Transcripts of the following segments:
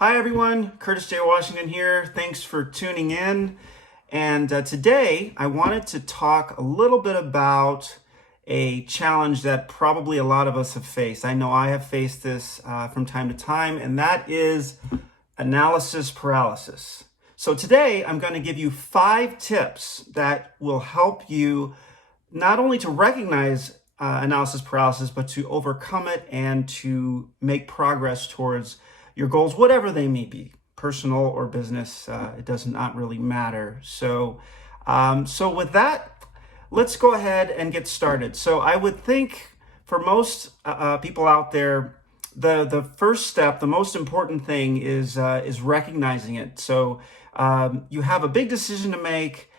Hi everyone, Curtis J. Washington here. Thanks for tuning in. And today I wanted to talk a little bit about a challenge that probably a lot of us have faced. I know I have faced this from time to time, and that is analysis paralysis. So today I'm going to give you 5 tips that will help you not only to recognize analysis paralysis, but to overcome it and to make progress towards your goals, whatever they may be, personal or business. It does not really matter. So with that, let's go ahead and get started. So I would think for most people out there, the first step, the most important thing is recognizing it. So you have a big decision to make,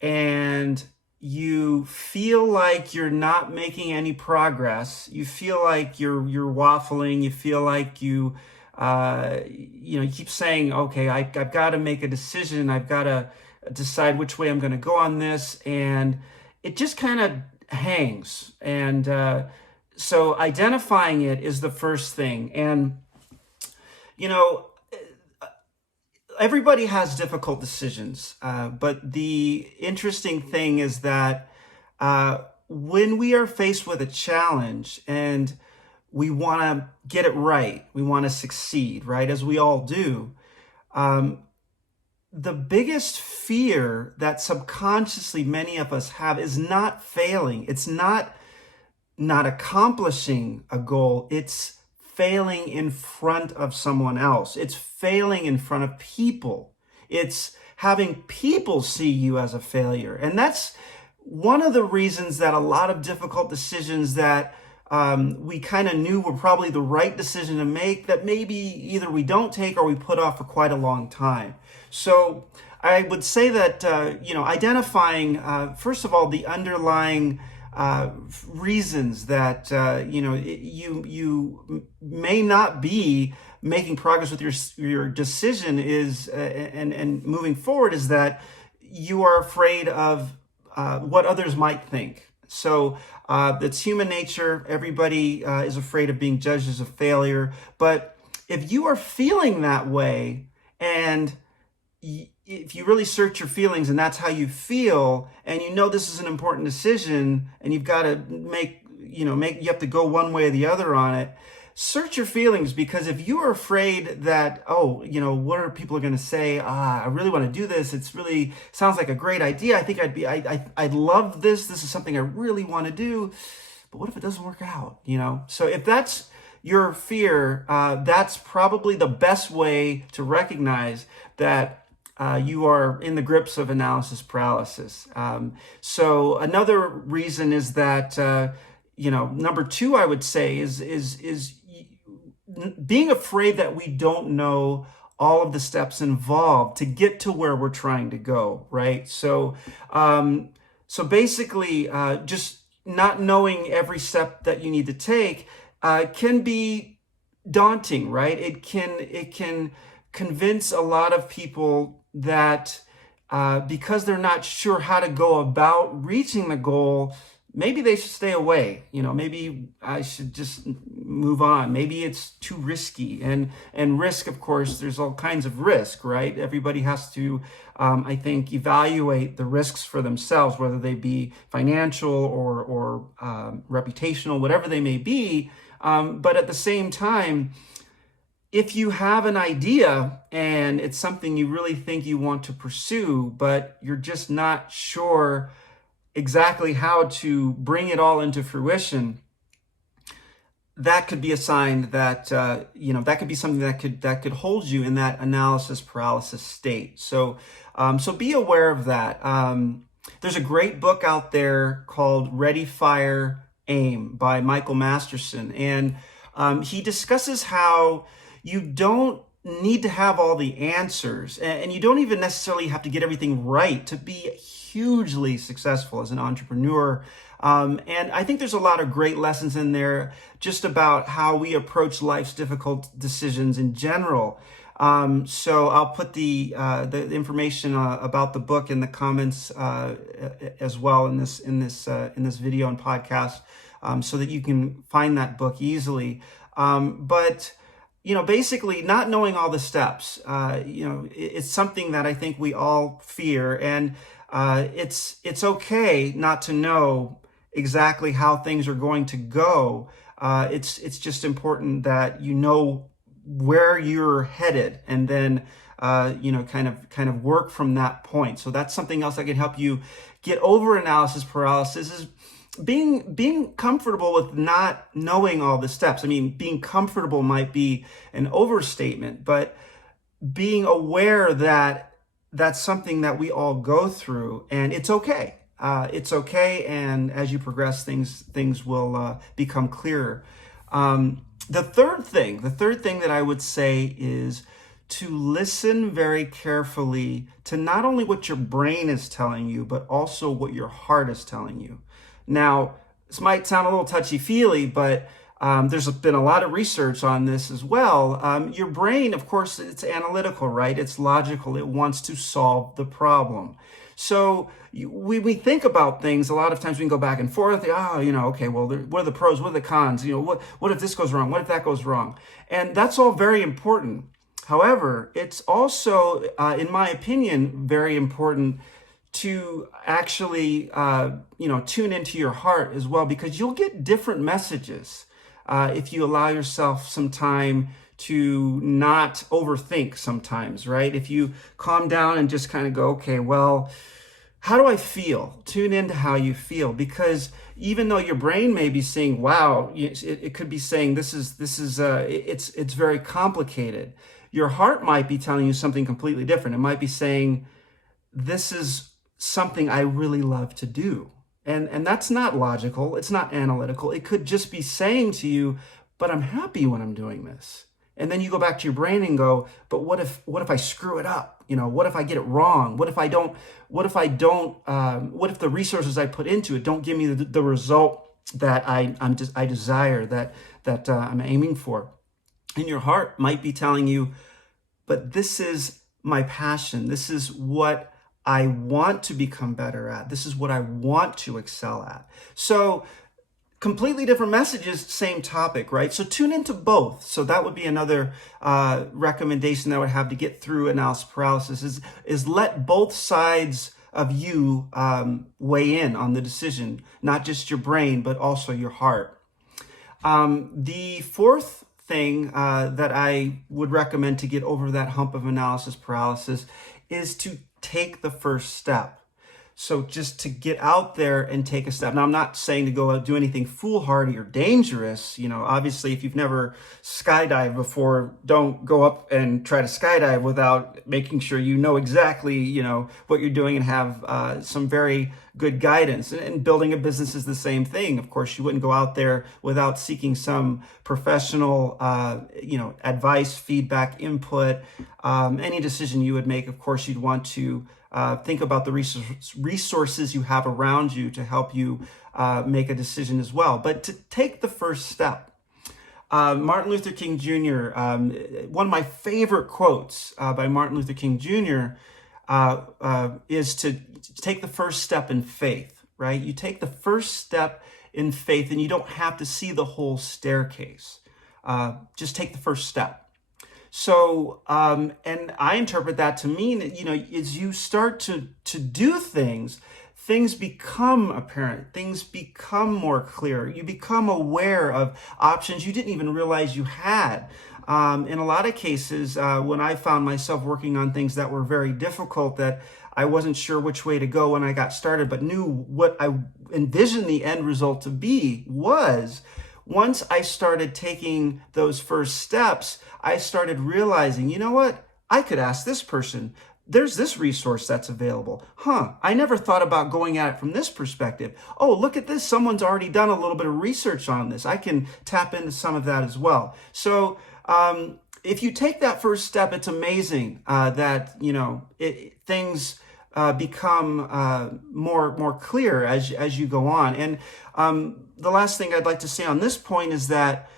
and you feel like you're not making any progress. You feel like you're waffling. You feel like you keep saying, okay, I've got to make a decision. I've got to decide which way I'm going to go on this. And it just kind of hangs. And so identifying it is the first thing. And, everybody has difficult decisions. But the interesting thing is that when we are faced with a challenge and we want to get it right, we want to succeed, right? As we all do. The biggest fear that subconsciously many of us have is not failing. It's not accomplishing a goal. It's failing in front of someone else. It's failing in front of people. It's having people see you as a failure. And that's one of the reasons that a lot of difficult decisions that we kind of knew were probably the right decision to make, that maybe either we don't take or we put off for quite a long time. So I would say that, identifying, first of all, the underlying reasons that, you may not be making progress with your decision is, and moving forward, is that you are afraid of what others might think. So it's human nature. Everybody is afraid of being judged as a failure. But if you are feeling that way, and if you really search your feelings and that's how you feel, and you know this is an important decision, and you've got to you have to go one way or the other on it, search your feelings. Because if you are afraid that, what are people going to say? I really want to do this. It's really sounds like a great idea. I think I'd love this. This is something I really want to do. But what if it doesn't work out? So if that's your fear, that's probably the best way to recognize that you are in the grips of analysis paralysis. So another reason is that, number 2, I would say, is being afraid that we don't know all of the steps involved to get to where we're trying to go, right? So basically, just not knowing every step that you need to take can be daunting, right? It can convince a lot of people that because they're not sure how to go about reaching the goal, maybe they should stay away. Maybe I should just move on. Maybe it's too risky. And risk, of course, there's all kinds of risk, right? Everybody has to, I think, evaluate the risks for themselves, whether they be financial or reputational, whatever they may be. But at the same time, if you have an idea and it's something you really think you want to pursue, but you're just not sure exactly how to bring it all into fruition, that could be a sign that, that could be something that could hold you in that analysis paralysis state. So be aware of that. There's a great book out there called Ready, Fire, Aim by Michael Masterson. And he discusses how you don't need to have all the answers, and you don't even necessarily have to get everything right to be hugely successful as an entrepreneur. And I think there's a lot of great lessons in there just about how we approach life's difficult decisions in general. So I'll put the information about the book in the comments as well in this video and podcast, so that you can find that book easily. But basically not knowing all the steps, it's something that I think we all fear, and it's okay not to know exactly how things are going to go. It's just important that you know where you're headed, and then kind of work from that point. So that's something else that can help you get over analysis paralysis, is being comfortable with not knowing all the steps. I mean, being comfortable might be an overstatement, but being aware that that's something that we all go through, and it's okay. It's okay, and as you progress, things will become clearer. The third thing that I would say is to listen very carefully to not only what your brain is telling you, but also what your heart is telling you. Now, this might sound a little touchy-feely, but there's been a lot of research on this as well. Your brain, of course, it's analytical, right? It's logical. It wants to solve the problem. So we think about things, a lot of times we can go back and forth. Okay, well, what are the pros? What are the cons? What if this goes wrong? What if that goes wrong? And that's all very important. However, it's also, in my opinion, very important to actually, tune into your heart as well, because you'll get different messages if you allow yourself some time to not overthink sometimes, right? If you calm down and just kind of go, okay, well, how do I feel? Tune into how you feel, because even though your brain may be saying, wow, it could be saying it's very complicated. Your heart might be telling you something completely different. It might be saying, this is something I really love to do. And that's not logical. It's not analytical. It could just be saying to you, but I'm happy when I'm doing this. And then you go back to your brain and go, but what if I screw it up? What if I get it wrong? What if the resources I put into it don't give me the result that I desire, that I'm aiming for? And your heart might be telling you, but this is my passion. This is what I want to become better at. This is what I want to excel at. So completely different messages, same topic, right? So tune into both. So that would be another recommendation that I would have to get through analysis paralysis, is let both sides of you weigh in on the decision, not just your brain, but also your heart. The fourth thing that I would recommend to get over that hump of analysis paralysis is to take the first step. So just to get out there and take a step. Now, I'm not saying to go out do anything foolhardy or dangerous. Obviously, if you've never skydived before, don't go up and try to skydive without making sure you know exactly, what you're doing, and have some very good guidance. And building a business is the same thing. Of course, you wouldn't go out there without seeking some professional, advice, feedback, input. Any decision you would make, of course, you'd want to think about the resources you have around you to help you make a decision as well. But to take the first step, Martin Luther King Jr., one of my favorite quotes by Martin Luther King Jr. Is to take the first step in faith, right? You take the first step in faith, and you don't have to see the whole staircase. Just take the first step. So, and I interpret that to mean that, as you start to do things become apparent, things become more clear. You become aware of options you didn't even realize you had. In a lot of cases, when I found myself working on things that were very difficult, that I wasn't sure which way to go when I got started, but knew what I envisioned the end result to be was, once I started taking those first steps, I started realizing, you know what? I could ask this person. There's this resource that's available. I never thought about going at it from this perspective. Oh, look at this. Someone's already done a little bit of research on this. I can tap into some of that as well. So if you take that first step, it's amazing that, things become more clear as you go on. And the last thing I'd like to say on this point is that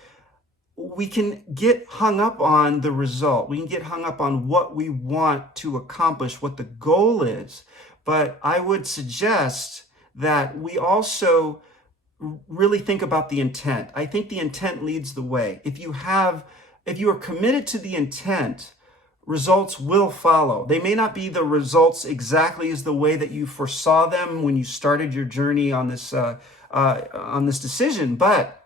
we can get hung up on the result. We can get hung up on what we want to accomplish, what the goal is. But I would suggest that we also really think about the intent. I think the intent leads the way. If if you are committed to the intent, results will follow. They may not be the results exactly as the way that you foresaw them when you started your journey on this decision, but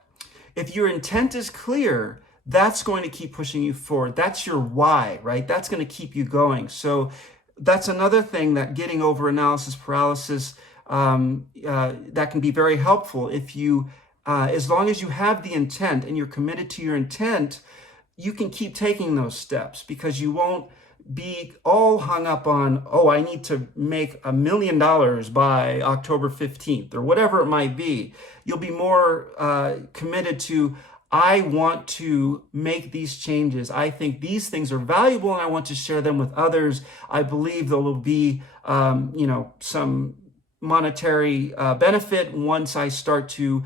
if your intent is clear, that's going to keep pushing you forward. That's your why, right? That's going to keep you going. So that's another thing that getting over analysis paralysis, that can be very helpful. If you, as long as you have the intent and you're committed to your intent, you can keep taking those steps because you won't be all hung up on, oh, I need to make $1 million by October 15th or whatever it might be. You'll be more committed to, I want to make these changes. I think these things are valuable and I want to share them with others. I believe there will be, some monetary benefit once I start to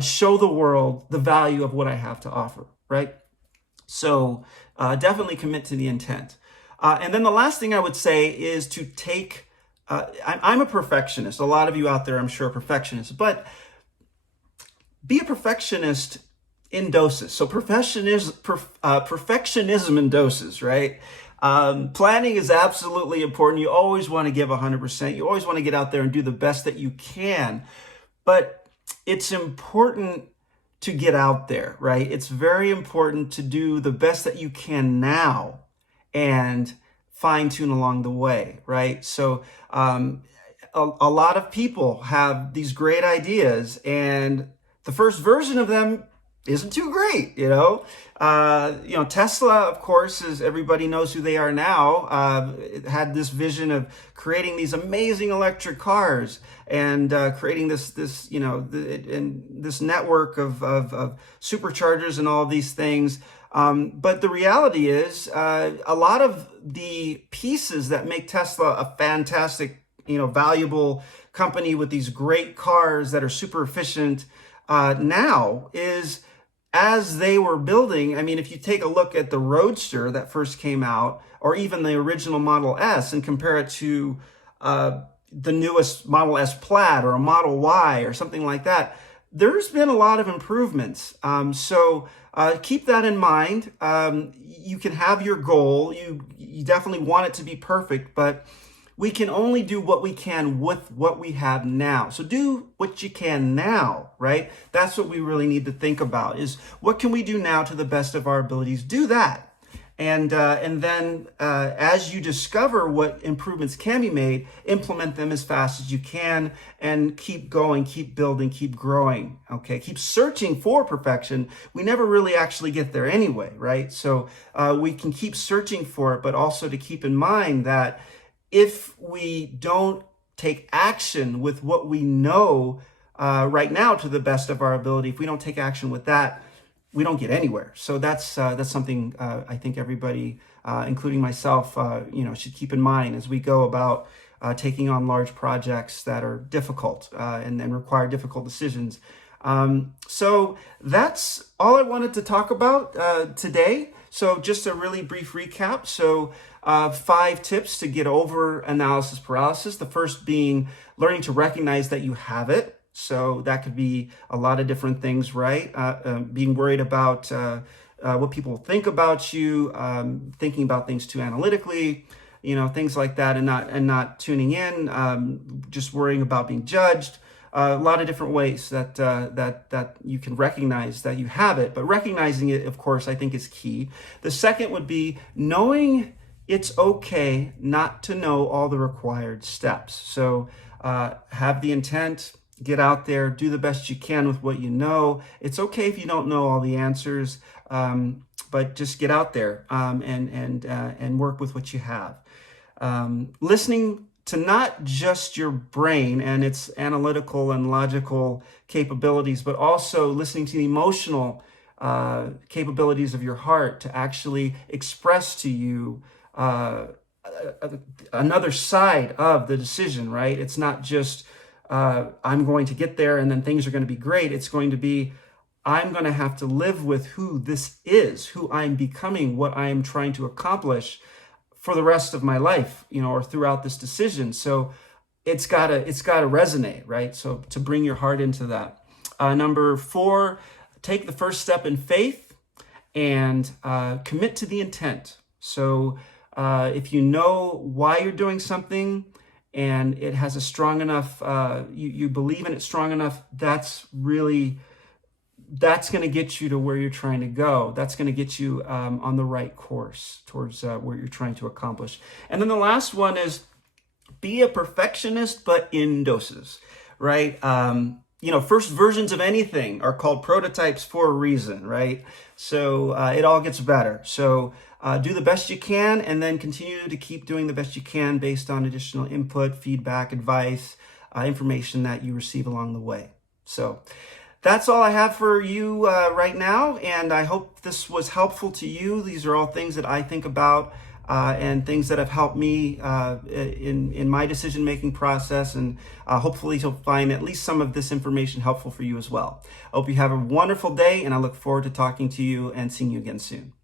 show the world the value of what I have to offer, right? So definitely commit to the intent. And then the last thing I would say is to take, I'm a perfectionist. A lot of you out there, I'm sure, are perfectionists, but be a perfectionist in doses. So perfectionism in doses, right? Planning is absolutely important. You always want to give 100%. You always want to get out there and do the best that you can. But it's important to get out there, right? It's very important to do the best that you can now and fine tune along the way, right? So a lot of people have these great ideas and the first version of them isn't too great, Tesla, of course, as everybody knows who they are now, had this vision of creating these amazing electric cars and creating this network of superchargers and all of these things. But the reality is, a lot of the pieces that make Tesla a fantastic, valuable company with these great cars that are super efficient now is, as they were building, I mean, if you take a look at the Roadster that first came out, or even the original Model S, and compare it to the newest Model S Plaid or a Model Y or something like that, there's been a lot of improvements. So keep that in mind. You can have your goal. You definitely want it to be perfect, but we can only do what we can with what we have now. So do what you can now, right? That's what we really need to think about is what can we do now to the best of our abilities? Do that. And then as you discover what improvements can be made, implement them as fast as you can and keep going, keep building, keep growing, okay? Keep searching for perfection. We never really actually get there anyway, right? So we can keep searching for it, but also to keep in mind that if we don't take action with what we know right now to the best of our ability, if we don't take action with that, we don't get anywhere. So that's something I think everybody, including myself, should keep in mind as we go about taking on large projects that are difficult and require difficult decisions. So that's all I wanted to talk about today. So just a really brief recap. So 5 tips to get over analysis paralysis. The first being learning to recognize that you have it. So that could be a lot of different things, right? Being worried about what people think about you, thinking about things too analytically, things like that, and not tuning in, just worrying about being judged. A lot of different ways that you can recognize that you have it, but recognizing it, of course, I think is key. The second would be knowing it's okay not to know all the required steps. So have the intent, get out there, do the best you can with what you know. It's okay if you don't know all the answers, but just get out there and work with what you have. Listening to not just your brain and its analytical and logical capabilities, but also listening to the emotional capabilities of your heart to actually express to you another side of the decision, right? It's not just I'm going to get there and then things are going to be great. It's going to be, I'm going to have to live with who this is, who I'm becoming, what I am trying to accomplish for the rest of my life, or throughout this decision. So it's gotta resonate, right? So to bring your heart into that. Number 4, take the first step in faith and commit to the intent. So if you know why you're doing something and it has a strong enough, you believe in it strong enough, that's going to get you to where you're trying to go. That's going to get you on the right course towards where you're trying to accomplish. And then the last one is be a perfectionist, but in doses, right? First versions of anything are called prototypes for a reason, right? So it all gets better. So do the best you can, and then continue to keep doing the best you can based on additional input, feedback, advice, information that you receive along the way. So that's all I have for you right now, and I hope this was helpful to you. These are all things that I think about and things that have helped me in my decision-making process, and hopefully you'll find at least some of this information helpful for you as well. I hope you have a wonderful day, and I look forward to talking to you and seeing you again soon.